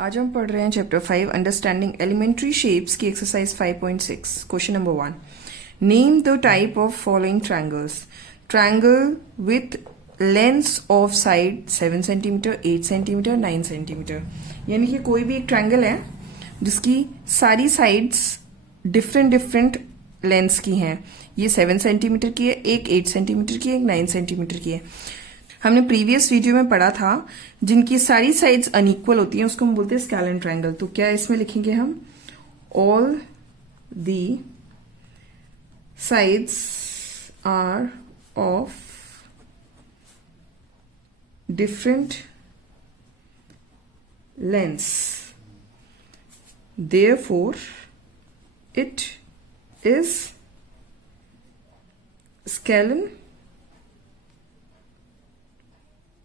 आज हम पढ़ रहे हैं चैप्टर 5 अंडरस्टैंडिंग एलिमेंट्री शेप्स की exercise 5.6 question number 1 name the type of following triangles triangle with lengths of side 7 centimetre 8 centimetre 9 centimetre यानी कि कोई भी एक ट्रायंगल है जिसकी सारी साइड्स डिफरेंट लेंथ्स की हैं। ये 7 सेंटीमीटर की है, एक 8 सेंटीमीटर की है, एक 9 सेंटीमीटर की है। हमने प्रीवियस वीडियो में पढ़ा था जिनकी सारी साइड्स अनइक्वल होती हैं उसको हम बोलते हैं स्केलन ट्रायंगल। तो क्या इसमें लिखेंगे हम all the sides are of different lengths therefore it is scalene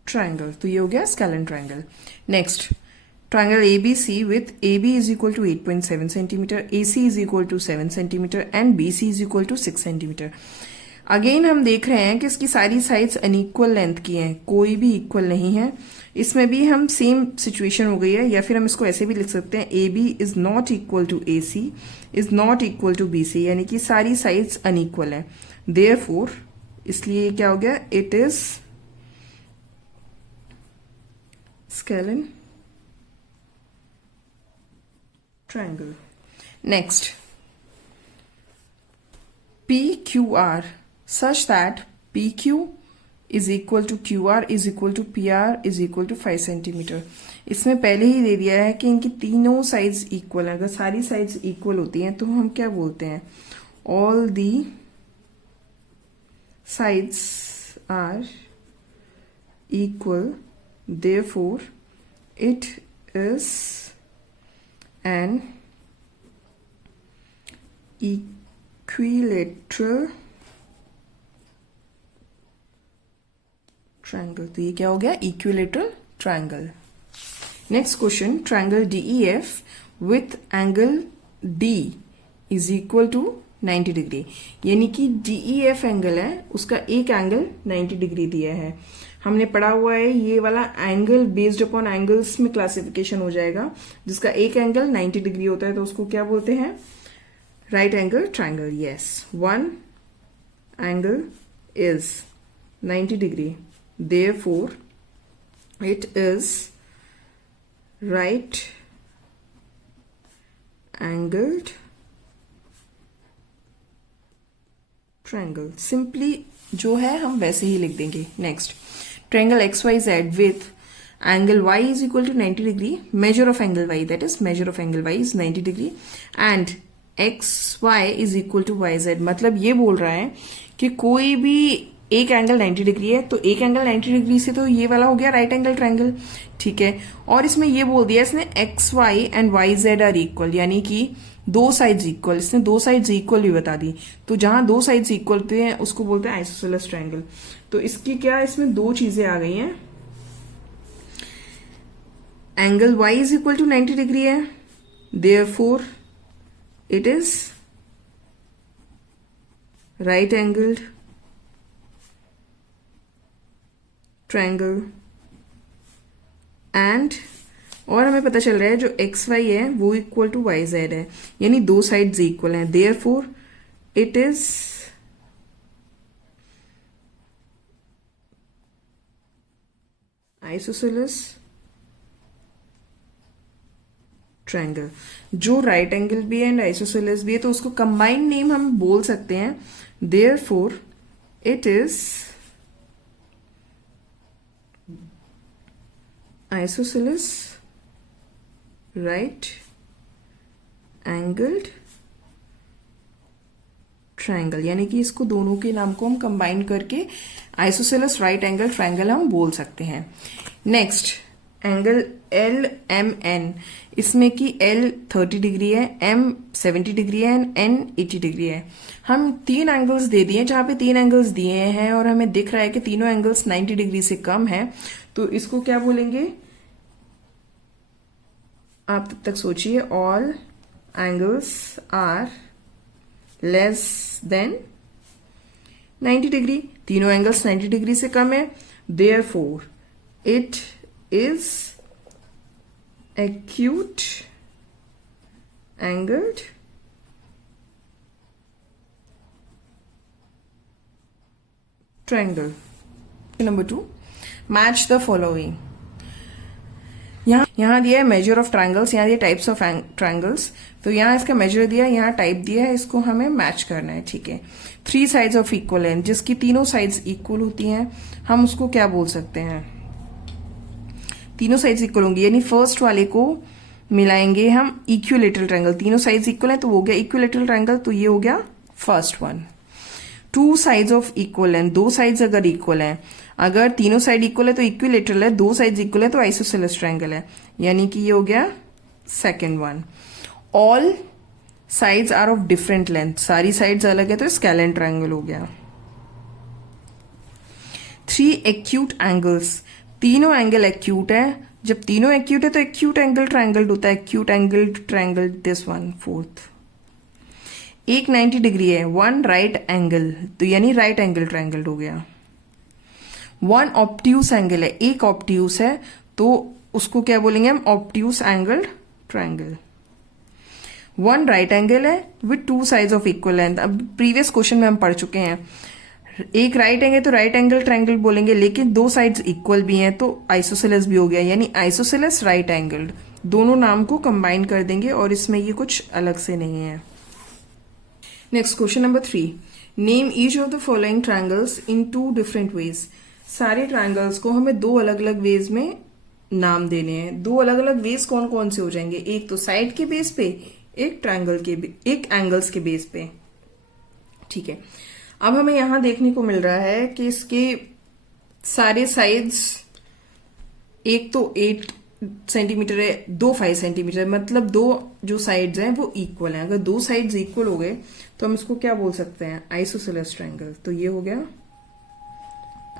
triangle. तो ये हो गया scalene triangle. Next triangle ABC with AB is equal to 8.7 centimetre, AC is equal to 7 centimetre and BC is equal to 6 centimetre. Again हम देख रहे हैं कि इसकी सारी साइड्स अनइक्वल लेंथ की हैं, कोई भी इक्वल नहीं है। इसमें भी हम सेम सिचुएशन हो गई है, या फिर हम इसको ऐसे भी लिख सकते हैं AB is not equal to AC is not equal to BC, यानी कि सारी साइड्स अनइक्वल है। देयरफॉर इसलिए क्या हो गया, it is scalene triangle. Next, PQR such that PQ is equal to QR is equal to PR is equal to 5 centimetre. इसमें पहले ही दे दिया है कि इनकी तीनों साइड्स इक्वल है। अगर सारी साइड्स इक्वल होती हैं तो हम क्या बोलते हैं, all the sides are equal therefore it is an equilateral triangle। तो ये क्या हो गया, equilateral triangle. Next question triangle DEF with angle D is equal to 90 degree, यानी कि DEF एंगल है उसका एक एंगल 90 डिग्री दिया है। हमने पढ़ा हुआ है ये वाला एंगल बेस्ड अपॉन एंगल्स में क्लासिफिकेशन हो जाएगा, जिसका एक एंगल 90 डिग्री होता है तो उसको क्या बोलते हैं, right angle triangle. Yes, one angle is 90 degree therefore it is right angled triangle. Simply जो है हम वैसे ही लिख देंगे। Next triangle XYZ with angle Y is equal to 90 degree, measure of angle Y, that is measure of angle Y is 90 degree and XY is equal to YZ। मतलब ये बोल रहा है कि कोई भी एक एंगल 90 डिग्री है तो एक एंगल 90 डिग्री से तो ये वाला हो गया राइट एंगल ट्रायंगल, ठीक है। और इसमें ये बोल दिया इसने XY and YZ are equal, यानी कि दो साइड्स इक्वल, इसने दो साइड्स इक्वल भी बता दी। तो जहां दो साइड्स इक्वल होते हैं उसको बोलते हैं आइसोसेलेस ट्रायंगल। तो इसकी क्या, इसमें दो चीजें आ गई हैं, angle Y is equal to 90 degree है therefore it is right angled triangle and, और हमें पता चल रहा है जो XY है वो इक्वल टू YZ है, यानी दो साइड्स इक्वल हैं। Therefore it is isosceles triangle. जो राइट एंगल भी है एंड आइसोसेलेस भी है तो उसको कंबाइंड नेम हम बोल सकते हैं, therefore it is isosceles right angled triangle, यानी कि इसको दोनों के नाम को हम कंबाइन करके आइसोसेलेस राइट एंगल ट्रायंगल हम बोल सकते हैं। नेक्स्ट एंगल LMN, इसमें कि L 30 डिग्री है, M 70 डिग्री है एंड N 80 डिग्री है। हम तीन एंगल्स दे दिए, जहां पे तीन एंगल्स दिए हैं और हमें दिख रहा है कि तीनों एंगल्स 90 डिग्री से कम है, तो इसको क्या बोलेंगे, आप तब तक सोचिए, all angles are less than 90 degree. तीनों एंगल्स 90 डिग्री से कम है, therefore it is acute angled triangle. Number 2, match the following. यहाँ दिया है मेजर ऑफ ट्रायंगल्स, यहाँ दिया टाइप्स ऑफ ट्रायंगल्स। तो यहाँ इसका मेजर दिया, यहाँ टाइप दिया है, इसको हमें मैच करना है। ठीक है, 3 साइड्स ऑफ इक्वल लेंथ, जिसकी तीनों साइड्स इक्वल होती हैं, हम उसको क्या बोल सकते हैं? तीनों साइड्स इक्वल होंगी, यानी फर्स्ट वाले को मिलाएंगे हम इक्विलेटरल ट्रायंगल। तीनों साइड्स इक्वल है तो वो हो गया इक्विलेटरल ट्रायंगल, तो ये हो गया first one. 2 sides of equal length, 2 sides अगर इक्वल है, अगर तीनों साइड इक्वल है तो इक्विलेटरल है, 2 साइड्स इक्वल है तो आइसोसेलेस ट्रायंगल है, यानी कि ये हो गया second one. All sides are of different length, सारी साइड्स अलग है तो स्केलेन ट्रायंगल हो गया। 3 एक्यूट एंगल्स, तीनों एंगल एक्यूट है। जब तीनों एक्यूट है तो एक्यूट एंगल ट्रायंगल होता है, acute angle triangle, this one fourth. एक 90 डिग्री है, 1 राइट एंगल, तो यानी राइट एंगल ट्रायंगल हो गया। 1 ऑब्ट्यूस एंगल है, एक ऑब्ट्यूस है तो उसको क्या बोलेंगे हम? Obtuse angle triangle. 1 right angle है with 2 sides of equal length. अब प्रीवियस क्वेश्चन में हम पढ़ चुके हैं, एक राइट एंगल तो राइट एंगल ट्रायंगल बोलेंगे, लेकिन 2 साइड्स इक्वल भी हैं तो आइसोसेलेस भी हो गया, यानी आइसोसेलेस राइट एंगल। दोनों नाम को कंबाइन कर देंगे और इसमें ये कुछ अलग से नहीं है। Next question number 3, name each of the following triangles in 2 different ways. सारे ट्रायंगल्स को हमें 2 अलग अलग वेज में नाम देने हैं। 2 अलग अलग वेज कौन कौन से हो जाएंगे? एक तो साइड के बेस पे, एक ट्रायंगल के, एक एंगल्स के बेस पे। ठीक है, अब हमें यहां देखने को मिल रहा है कि इसके सारे साइड्स, एक तो 8 सेंटीमीटर है, 2 5 सेंटीमीटर, मतलब 2 जो साइड्स हैं वो इक्वल हैं। अगर 2 साइड्स इक्वल हो गए तो हम इसको क्या बोल सकते हैं? Isosceles triangle. तो ये हो गया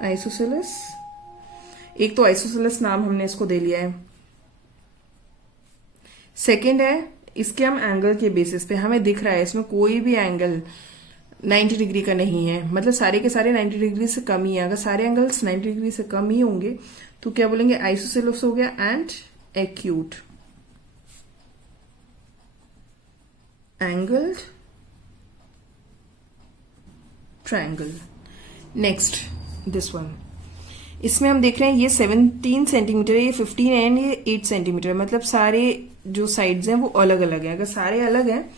आइसोसेलेस। एक तो आइसोसेलेस नाम हमने इसको दे लिया है। सेकंड है, इसके हम एंगल के बेसिस पे, हमें दिख रहा है इसमें कोई भी एंगल 90 डिग्री का नहीं है, मतलब सारे के सारे 90 डिग्री से कम ही है। अगर सारे एंगल्स 90 डिग्री से कम ही होंगे तो क्या बोलेंगे? आइसोसेलेस हो गया। And acute angled triangle. Next this one, इसमें हम देख रहे हैं ये 17 सेंटीमीटर है, ये 15 एंड ये 8 सेंटीमीटर, मतलब सारे जो साइड्स हैं वो अलग अलग हैं। अगर सारे अलग हैं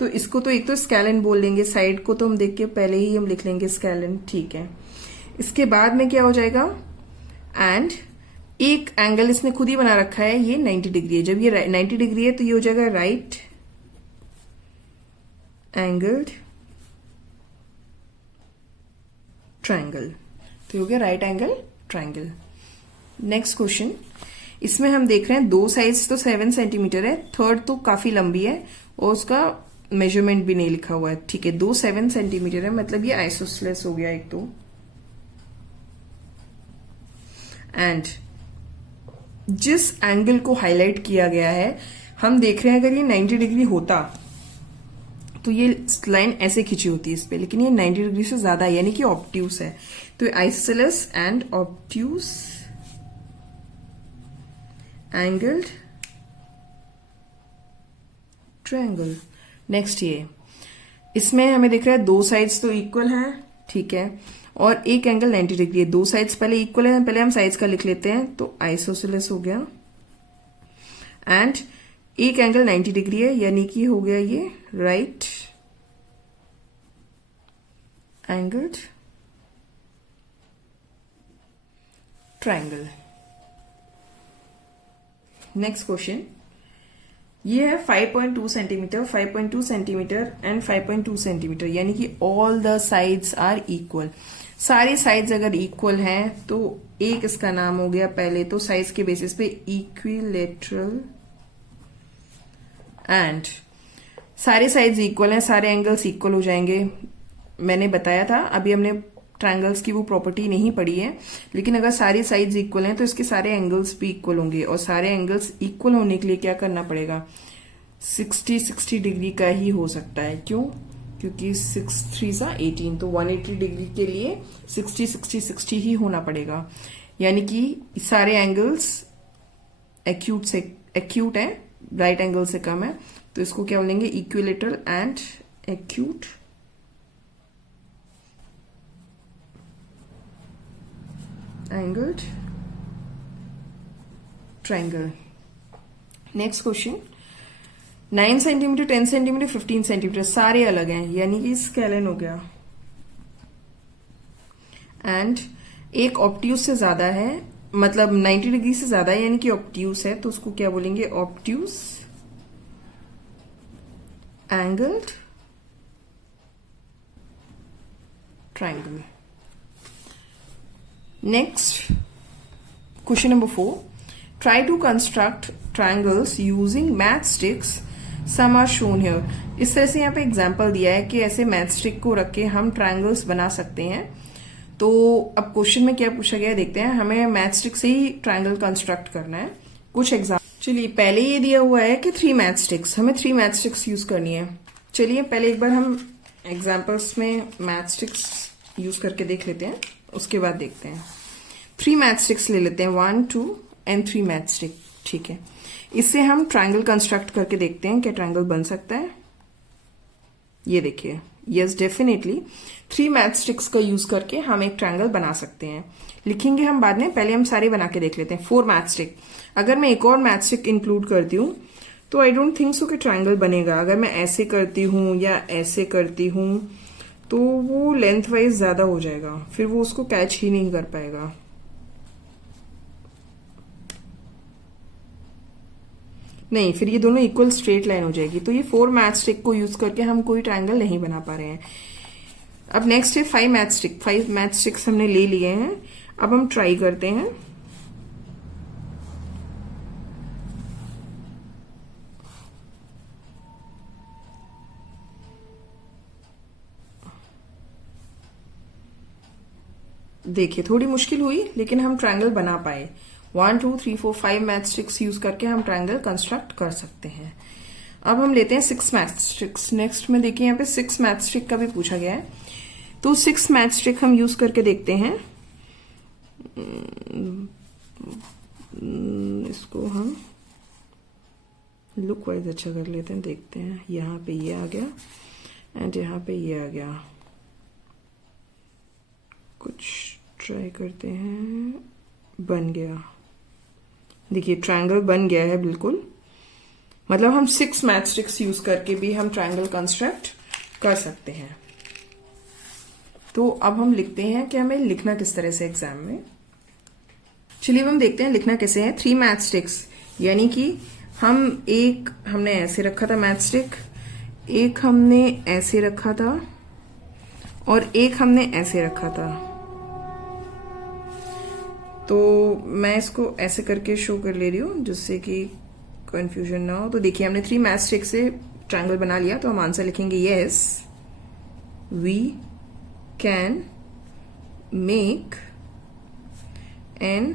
तो इसको तो एक तो स्केलेन बोल देंगे, साइड को तो हम देख के पहले ही हम लिख लेंगे स्केलेन। ठीक है, इसके बाद में क्या हो जाएगा? एंड एक एंगल इसने खुद ही बना रखा है, ये 90 डिग्री है। जब ये 90 डिग्री है तो ये हो जाएगा राइट एंगल्ड ट्रायंगल। तो हो गया right angle triangle. Next question, इसमें हम देख रहे हैं 2 साइड्स तो 7 सेंटीमीटर है, थर्ड तो काफी लंबी है और उसका मेजरमेंट भी नहीं लिखा हुआ है। ठीक है, 2 7 सेंटीमीटर है, मतलब ये आइसोसेलेस हो गया एक तो। एंड जिस एंगल को हाईलाइट किया गया है, हम देख रहे हैं अगर ये 90 डिग्री होता तो ये लाइन ऐसे खिंची होती है इस पे, लेकिन ये 90 डिग्री से ज्यादा है, यानी कि ऑब्ट्यूस है। तो isosceles and obtuse angled triangle. Next ये, इसमें हमें दिख रहा है 2 साइड्स तो इक्वल हैं, ठीक है, और एक एंगल 90 डिग्री है। 2 साइड्स पहले इक्वल है, पहले हम साइड्स का लिख लेते हैं, तो आइसोसेलेस हो गया। एंड एक एंगल 90 डिग्री है, यानी कि हो गया ये right angled triangle. Next question, ये है 5.2 सेंटीमीटर, 5.2 सेंटीमीटर एंड 5.2 सेंटीमीटर, यानी कि all the sides are equal. सारी साइड्स अगर इक्वल हैं तो एक इसका नाम हो गया पहले तो साइज के बेसिस पे इक्विलेटरल। एंड सारे साइड्स इक्वल हैं, सारे एंगल्स इक्वल हो जाएंगे। मैंने बताया था, अभी हमने ट्रायंगल्स की वो प्रॉपर्टी नहीं पढ़ी है, लेकिन अगर सारी साइड्स इक्वल हैं तो इसके सारे एंगल्स भी इक्वल होंगे। और सारे एंगल्स इक्वल होने के लिए क्या करना पड़ेगा? 60 डिग्री का ही हो सकता है। क्यों? क्योंकि 6 3 18, तो 180 डिग्री के लिए 60 ही होना पड़ेगा। यानी कि सारे एंगल्स एक्यूट से एक्यूट है, राइट एंगल से कम है, तो इसको क्या बोलेंगे, equilateral and acute angled triangle. Next question, 9 centimetre, 10 centimetre, 15 centimetre सारे अलग हैं, यानी कि स्केलन हो गया, एंड एक ऑब्ट्यूस से ज्यादा है, मतलब 90 डिग्री से ज्यादा है, यानी कि ऑब्ट्यूस है, तो उसको क्या बोलेंगे, obtuse angled triangle. Next question number 4, try to construct triangles using math sticks, some are shown here. इस तरह से यहाँ पे एग्जाम्पल दिया है कि ऐसे मैथ स्टिक को रख के हम ट्रायंगल्स बना सकते हैं। तो अब क्वेश्चन में क्या पूछा गया है देखते हैं, हमें मैथ स्टिक से ही ट्रायंगल कंस्ट्रक्ट करना है। कुछ एग्जाम्पल, चलिए पहले ये दिया हुआ है कि 3 मैथ स्टिक्स, हमें 3 मैथ स्टिक्स यूज करनी है। चलिए पहले एक बार हम एग्जाम्पल्स में मैथ स्टिक्स यूज करके देख लेते हैं, उसके बाद देखते हैं। 3 मैथ स्टिक्स ले लेते हैं, 1 2 एंड 3 मैथ स्टिक, ठीक है। इससे हम ट्रायंगल कंस्ट्रक्ट करके देखते हैं क्या ट्रायंगल बन सकता है। ये देखिए, यस डेफिनेटली 3 मैथ स्टिक्स का यूज करके हम एक ट्रायंगल बना सकते हैं। लिखेंगे हम बाद में, पहले हम सारे बना के देख लेते हैं। 4 मैथ स्टिक, अगर मैं एक और मैथ स्टिक इंक्लूड करती हूँ तो आई डोंट थिंक सो कि ट्रायंगल बनेगा। अगर मैं ऐसे करती हूँ या ऐसे करती हूँ तो वो लेंथ वाइज ज्यादा हो जाएगा, फिर वो उसको कैच ही नहीं कर पाएगा। नहीं, फिर ये दोनों इक्वल स्ट्रेट लाइन हो जाएगी। तो ये 4 मैथ स्टिक को यूज करके हम कोई ट्रायंगल नहीं बना पा रहे हैं। अब नेक्स्ट है 5 मैथ स्टिक। 5 मैथ स्टिक्स हमने ले लिए हैं, अब हम ट्राई करते हैं। देखिए थोड़ी मुश्किल हुई, लेकिन हम ट्रायंगल बना पाए। 1 2 3 4 5 मैथ स्टिक्स यूज करके हम ट्रायंगल कंस्ट्रक्ट कर सकते हैं। अब हम लेते हैं 6 मैथ स्टिक्स। नेक्स्ट में देखिए यहाँ पे 6 मैथ स्टिक का भी पूछा गया है, तो 6 मैथ स्टिक हम यूज करके देखते हैं। इसको हम लुक वाइज अच्छा कर लेते हैं, देखते हैं। यहाँ पे ये आ गया एंड यहाँ पे ये आ गया। कुछ ट्राई करते हैं, बन गया। देखिए ट्रायंगल बन गया है बिल्कुल, मतलब हम 6 मैथ स्टिक्स यूज करके भी हम ट्रायंगल कंस्ट्रक्ट कर सकते हैं। तो अब हम लिखते हैं कि हमें लिखना किस तरह से एग्जाम में। चलिए अब हम देखते हैं लिखना कैसे है। 3 मैथ स्टिक्स, यानी कि हमने ऐसे रखा था मैथ स्टिक, एक हमने ऐसे रखा था और एक हमने ऐसे रखा था। तो मैं इसको ऐसे करके शो कर ले रही हूं जिससे कि कंफ्यूजन ना हो। तो देखिए हमने 3 मैथ स्टिक से ट्रायंगल बना लिया, तो हम आंसर लिखेंगे yes we can make an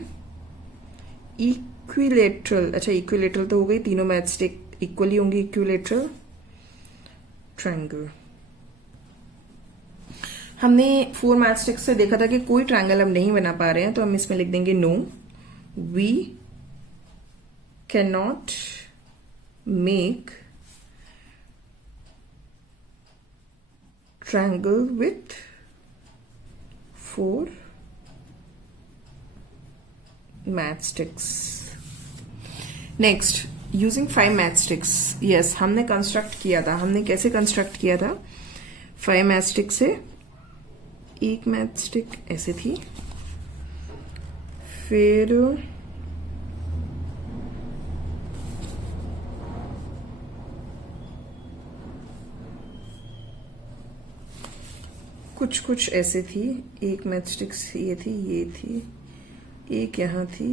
equilateral. अच्छा इक्विलेटरल तो हो गई, तीनों मैथ स्टिक इक्वली होंगी, इक्विलेटरल ट्रायंगल। हमने 4 मैथ स्टिक्स से देखा था कि कोई ट्रायंगल हम नहीं बना पा रहे हैं, तो हम इसमें लिख देंगे no we can not make triangle with 4 math sticks. Next using 5 math sticks. Yes हमने कंस्ट्रक्ट किया था, हमने कैसे कंस्ट्रक्ट किया था। 5 मैथ स्टिक से एक मैथ स्टिक ऐसे थी, फिर कुछ ऐसे थी। एक मैथ स्टिक ये थी, ये थी, एक यहाँ थी,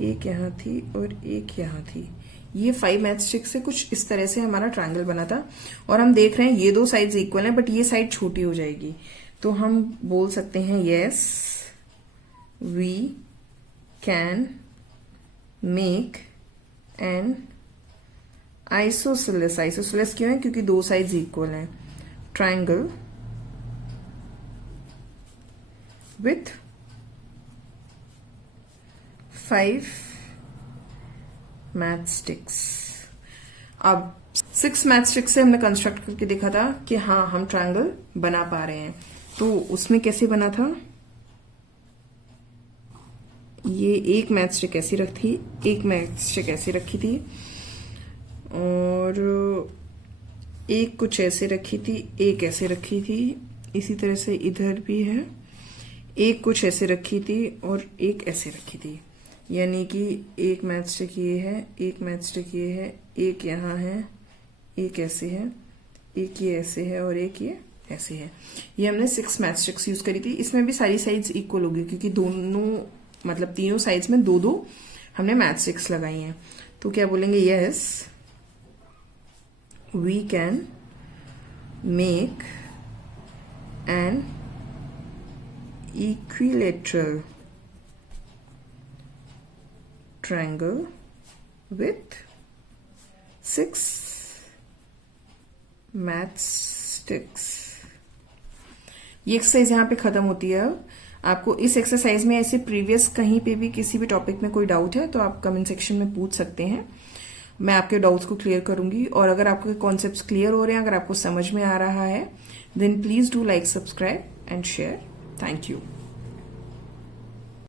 एक यहाँ थी और एक यहाँ थी। ये 5 मैथ स्टिक से कुछ इस तरह से हमारा ट्रायंगल बना था। और हम देख रहे हैं ये दो साइड्स इक्वल हैं, बट ये साइड छोटी हो जाएगी। तो हम बोल सकते हैं yes we can make an isosceles. Isosceles क्यों है, क्योंकि दो साइड्स इक्वल हैं। Triangle with 5 math sticks. अब 6 मैथ स्टिक्स से हमने कंस्ट्रक्ट करके देखा था कि हाँ हम ट्रायंगल बना पा रहे हैं। तो उसमें कैसे बना था, ये एक मैथ स्टिक ऐसी रखी, एक मैथ स्टिक ऐसी रखी थी, और एक कुछ ऐसे रखी थी, एक ऐसे रखी थी, इसी तरह से इधर भी है, एक कुछ ऐसे रखी थी और एक ऐसे रखी थी। यानी कि एक मैथ स्टिक ये है, एक मैथ स्टिक ये है, एक यहाँ है, एक ऐसे है, एक ये ऐसे है और एक ये ऐसे है। ये हमने 6 मैथ स्टिक्स यूज करी थी। इसमें भी सारी साइड्स इक्वल होगी क्योंकि दोनों मतलब तीनों साइड्स में दो दो हमने मैथ स्टिक्स लगाई हैं। तो क्या बोलेंगे, yes we can make an equilateral triangle with 6 math sticks. ये एक्सरसाइज यहाँ पे खत्म होती है। अब आपको इस एक्सरसाइज में ऐसे प्रीवियस कहीं पे भी किसी भी टॉपिक में कोई डाउट है तो आप कमेंट सेक्शन में पूछ सकते हैं, मैं आपके डाउट्स को क्लियर करूंगी। और अगर आपके कॉन्सेप्ट्स क्लियर हो रहे हैं, अगर आपको समझ में आ रहा है, then please do like, subscribe and share. Thank you.